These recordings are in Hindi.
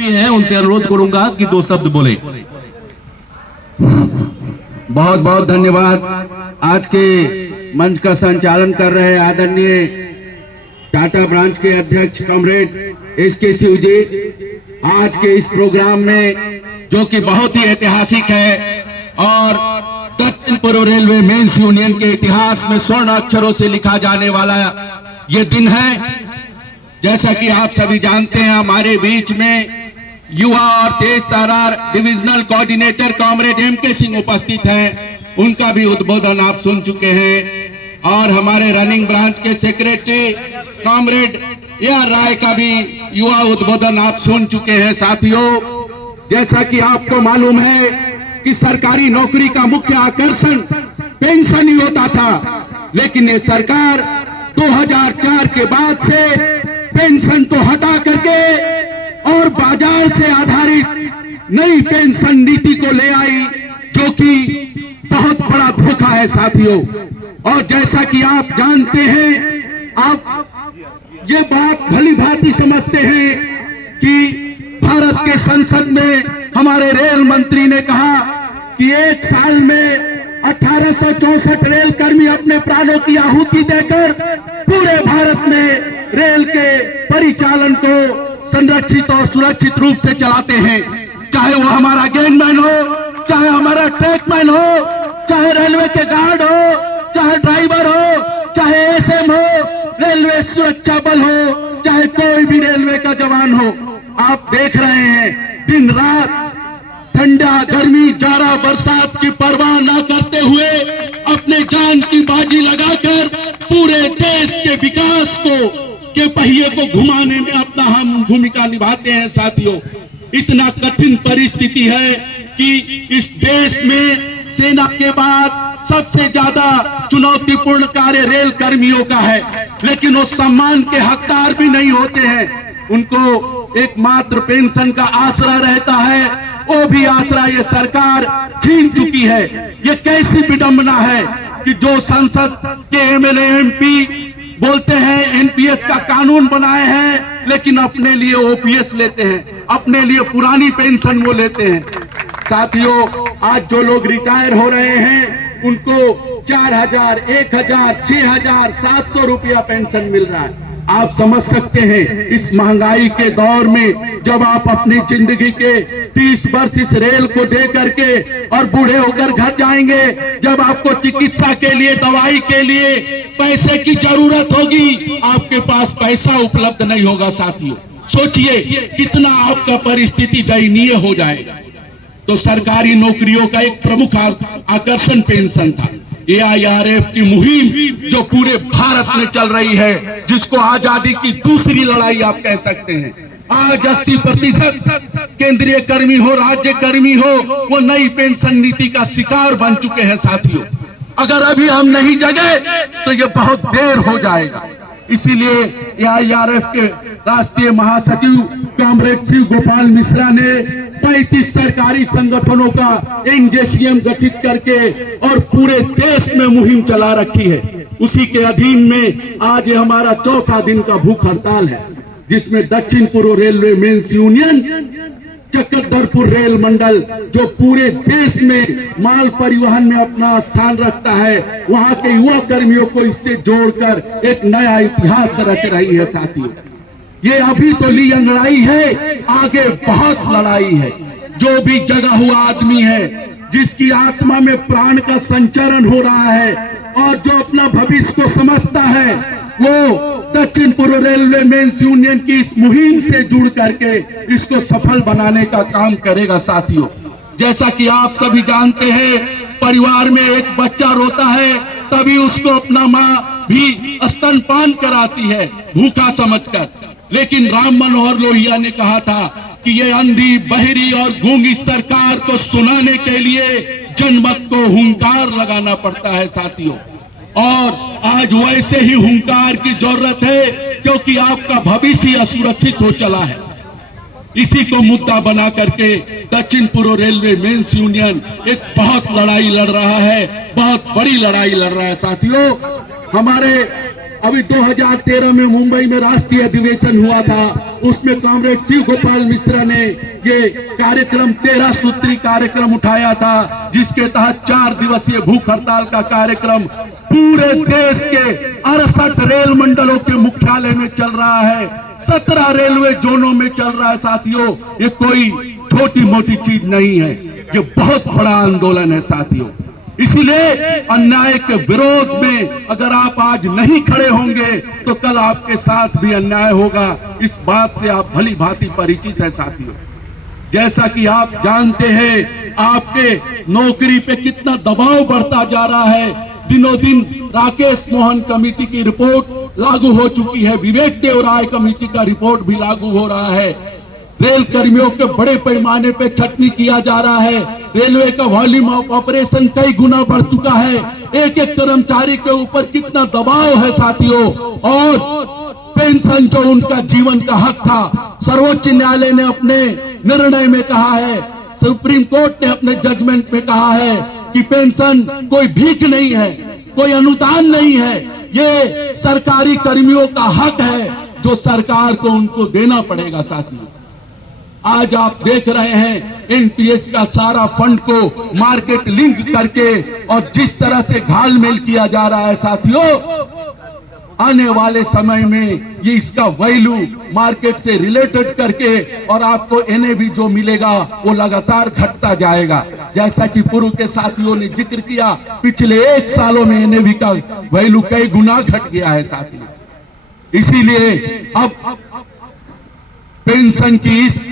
एमपी हैं, उनसे अनुरोध करूंगा कि 2 शब्द बोले। बहुत बहुत धन्यवाद। आज के मंच का संचालन कर रहे आदरणीय टाटा ब्रांच के अध्यक्ष कॉमरेड एसके शिव जी, आज के इस प्रोग्राम में जो कि बहुत ही ऐतिहासिक है और दक्षिण पूर्व रेलवे मेंस यूनियन के इतिहास में स्वर्ण अक्षरों से लिखा जाने वाला ये दिन है। जैसा कि आप सभी जानते हैं, हमारे बीच में युवा और तेज तर्रार divisional coordinator comrade MK Singh उपस्थित हैं, उनका भी उद्बोधन आप सुन चुके हैं। और हमारे रनिंग ब्रांच के सेक्रेटरी कॉमरेड AR राय का भी युवा उद्बोधन आप सुन चुके हैं। साथियों, जैसा कि आपको मालूम है कि सरकारी नौकरी का मुख्य आकर्षण पेंशन ही होता था, लेकिन ये सरकार 2004 के बाद से पेंशन को हटा करके और बाजार से आधारित नई पेंशन नीति को ले आई, जो कि बहुत बड़ा धोखा है साथियों। और जैसा कि आप जानते हैं, आप ये बात भली भांति समझते हैं कि भारत के संसद में हमारे रेल मंत्री ने कहा कि एक साल में 1864 रेल कर्मी अपने प्राणों की आहुति देकर पूरे भारत में रेल के परिचालन को संरक्षित और सुरक्षित रूप से चलाते हैं। चाहे वो हमारा गैंगमैन हो, चाहे हमारा ट्रैकमैन हो, चाहे रेलवे के गार्ड हो, चाहे ड्राइवर हो, चाहे एसएम हो, रेलवे सुरक्षा बल हो, चाहे कोई भी रेलवे का जवान हो। आप देख रहे हैं दिन रात ठंडा गर्मी जाड़ा बरसात की परवाह न करते हुए अपने जान की बाजी लगाकर पूरे देश के विकास के पहिए को घुमाने में अपना हम भूमिका निभाते हैं। साथियों, इतना कठिन परिस्थिति है कि इस देश में सेना के बाद सबसे ज्यादा चुनौतीपूर्ण कार्य रेल कर्मियों का है, लेकिन वो सम्मान के हकदार भी नहीं होते हैं। उनको एकमात्र पेंशन का आसरा रहता है, वो भी आसरा ये सरकार छीन चुकी है। ये कैसी विडंबना है कि जो संसद के एमएलए एमपी बोलते हैं एनपीएस का कानून बनाए हैं, लेकिन अपने लिए ओपीएस लेते हैं, अपने लिए पुरानी पेंशन वो लेते हैं। साथियों, आज जो लोग रिटायर हो रहे हैं उनको 4000, 1000, 6000, 700 रुपया पेंशन मिल रहा है। आप समझ सकते हैं इस महंगाई के दौर में जब आप अपनी जिंदगी के 30 वर्ष इस रेल को दे करके और बूढ़े होकर घर जाएंगे, जब आपको चिकित्सा के लिए, दवाई के लिए पैसे की जरूरत होगी, आपके पास पैसा उपलब्ध नहीं होगा। साथियों, सोचिए कितना आपका परिस्थिति दयनीय हो जाएगा। तो सरकारी नौकरियों का एक प्रमुख आकर्षण पेंशन था। AIRF की मुहिम जो पूरे भारत में चल रही है, जिसको आजादी की दूसरी लड़ाई आप कह सकते हैं, आज 80% केंद्रीय कर्मी हो, राज्य कर्मी हो, वो नई पेंशन नीति का शिकार बन चुके हैं। साथियों, अगर अभी हम नहीं जगे तो ये बहुत देर हो जाएगा। इसीलिए AIRF के राष्ट्रीय महासचिव कॉमरेड शिव गोपाल मिश्रा ने 35 सरकारी संगठनों का NJCM गठित करके और पूरे देश में मुहिम चला रखी है। उसी के अधीन में आज ये हमारा चौथा दिन का भूख हड़ताल है, जिसमें दक्षिण पूर्व railway men's union, Chakradharpur rail मंडल जो पूरे देश में माल परिवहन में अपना स्थान रखता है, वहां के युवा कर्मियों को इससे जोड़कर एक नया इतिहास रच रही है। साथियों, ये अभी तो ली लड़ाई है, आगे बहुत लड़ाई है। जो भी जगा हुआ आदमी है, जिसकी आत्मा में प्राण का संचरण हो रहा है और जो अपना भविष्य को समझता है, वो दक्षिण पूर्व रेलवे मेंस यूनियन की इस मुहिम से जुड़ करके इसको सफल बनाने का काम करेगा। साथियों, जैसा कि आप सभी जानते हैं, परिवार में एक बच्चा रोता है तभी उसको अपना माँ भी स्तनपान कराती है भूखा समझकर। लेकिन राम मनोहर लोहिया ने कहा था कि ये अंधी, बहरी और गूंगी सरकार को सुनाने के लिए जनमत को हुंकार लगाना पड़ता है। साथियों, और आज वैसे ही हुंकार की जरूरत है, क्योंकि आपका भविष्य असुरक्षित हो चला है। इसी को मुद्दा बना करके दक्षिण पूर्व रेलवे मेंस यूनियन एक बहुत लड़ाई लड़ रहा है, बहुत बड़ी लड़ाई लड़ रहा है। साथियों, हमारे अभी 2013 में मुंबई में राष्ट्रीय अधिवेशन हुआ था, उसमें कॉमरेड शिव गोपाल मिश्रा ने ये कार्यक्रम 13 सूत्री कार्यक्रम उठाया था, जिसके तहत 4 दिवसीय भूख हड़ताल का कार्यक्रम पूरे देश के 68 रेल मंडलों के मुख्यालय में चल रहा है, 17 रेलवे जोनों में चल रहा है। साथियों, ये कोई छोटी मोटी चीज नहीं है, ये बहुत बड़ा आंदोलन है साथियों। इसीलिए अन्याय के विरोध में अगर आप आज नहीं खड़े होंगे तो कल आपके साथ भी अन्याय होगा। इस बात से आप भली भांति परिचित है साथियों। जैसा कि आप जानते हैं, आपके नौकरी पे कितना दबाव बढ़ता जा रहा है। दिनों दिन राकेश मोहन कमेटी की रिपोर्ट लागू हो चुकी है, विवेक देव राय कमेटी का रिपोर्ट भी लागू हो रहा है। रेल कर्मियों के बड़े पैमाने पे छटनी किया जा रहा है। रेलवे का वॉल्यूम ऑफ ऑपरेशन कई गुना बढ़ चुका है। एक एक कर्मचारी के ऊपर कितना दबाव है साथियों। और पेंशन जो उनका जीवन का हक था, सर्वोच्च न्यायालय ने अपने निर्णय में कहा है, सुप्रीम कोर्ट ने अपने जजमेंट में कहा है कि पेंशन कोई भीख नहीं है, कोई अनुदान नहीं है, ये सरकारी कर्मियों का हक है जो सरकार को उनको देना पड़ेगा साथियों। आज आप देख रहे हैं एनपीएस का सारा फंड को मार्केट लिंक करके और जिस तरह से घालमेल किया जा रहा है साथियों, आने वाले समय में ये इसका वैल्यू मार्केट से रिलेटेड करके और आपको एनएवी जो मिलेगा वो लगातार घटता जाएगा। जैसा कि पूर्व के साथियों ने जिक्र किया, पिछले 1 सालों में एनएवी का वैल्यू कई गुना घट गया है साथियों। इसीलिए अब पेंशन की इस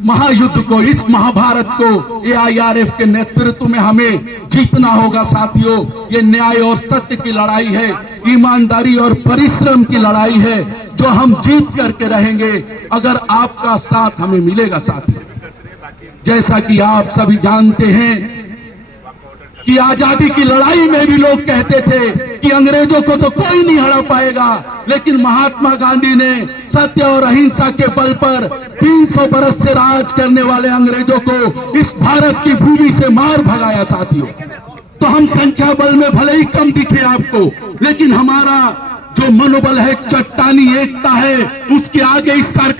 महायुद्ध को, इस महाभारत को एआईआरएफ के नेतृत्व में हमें जीतना होगा साथियों। ये न्याय और सत्य की लड़ाई है, ईमानदारी और परिश्रम की लड़ाई है, जो हम जीत करके रहेंगे अगर आपका साथ हमें मिलेगा साथियों। जैसा कि आप सभी जानते हैं कि आजादी की लड़ाई में भी लोग कहते थे कि अंग्रेजों को तो कोई नहीं हरा पाएगा, लेकिन महात्मा गांधी ने सत्य और अहिंसा के बल पर 300 बरस से राज करने वाले अंग्रेजों को इस भारत की भूमि से मार भगाया साथियों। तो हम संख्या बल में भले ही कम दिखे आपको, लेकिन हमारा जो मनोबल है, चट्टानी एकता है, उसके आगे इस सरकार